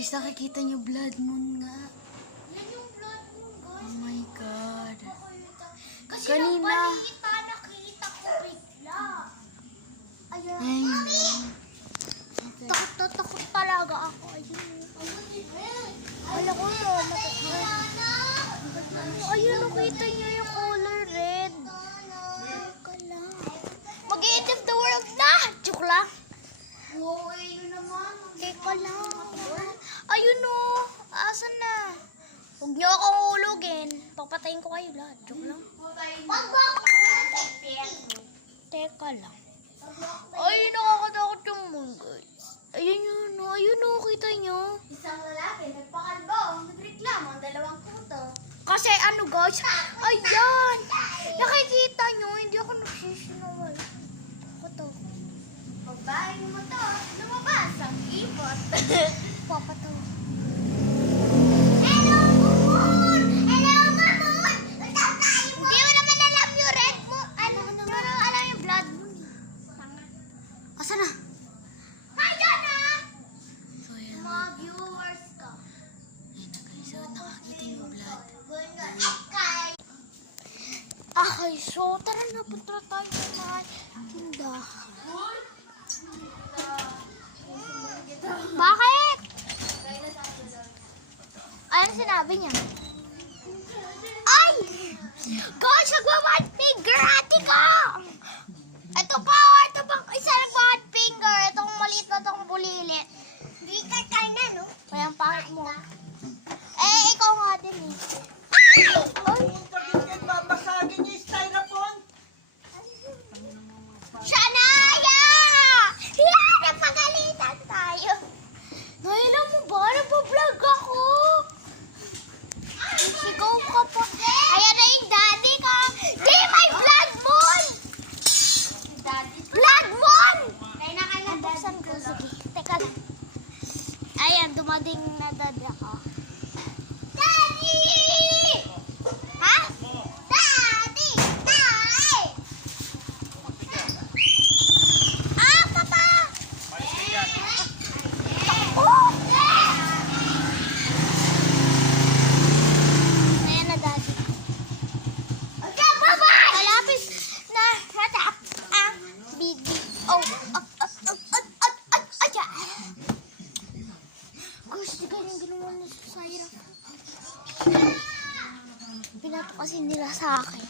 Guys, nakikita niyo blood moon nga. Yan yung blood moon, guys. Oh my God. Kasi Kanina. nung balita, nakita ko bigla. Ayan. Ay, Takot na takot talaga ako. Alam ko yun. Ayun, nakita niyo yung color red. Teka lang. Mag-i-end of the world na! Joke lang. Oo, ayun naman. Teka lang. Ayun o. Asan na? Huwag niyo akong hulugin. Papatayin ko kayo lahat. Joke lang. Teka lang. Ay, nakakatakot yung moon, guys. Ayun yun, ayun o, kita nyo. Isang lalaki, nagpakalbo, nagreklamo, ang dalawang kuto. Kasi ano, guys, ayan. Nakikita nyo, hindi ako nagsisinawal. Ako to. Pagbahay mo to, lumabas ang ipot. Papataw. Hello, Mamon! Hello, Mamon! Saan tayo mo? Hindi mo naman alam yung red mo. Ano, pero alam yung blood mo. Asa na? Kaya na! so yan. Mga viewers ko. Ayun na guys, so nakakita niyo blood. Okay. Okay, so tara na, punta tayo sa mga tindahan. Bakit? Ano sinabi niya? Ay! Gosh, nagwa-one finger, ate ko! Ito pa, ito pang isa lang one finger. Itong maliit na itong bulilit. Hindi ka kaya, no? Kaya ang pangit mo. Eh, ikaw nga din eh. Ay! Pagkikit, babasagin niya yung styrofoam. Shanaya! Yan! Napagalitan tayo. Nailan mo ba? Nagpa-vlog ako. Sigaw ka pa. Ayan na yung daddy ka. Di may blood moon! Blood moon! Kaya na kaya Nabuksan ko. Sige. Teka lang. Ayan, dumading na daddy ako. Daddy! Ha? Daddy! Daddy! Ah, papa! Oh! Ayan na daddy. Okay, bye-bye! Malapit na natap ang video. Gusto ganyan ginawa niya sa Syra. Pinato kasi nila sa akin.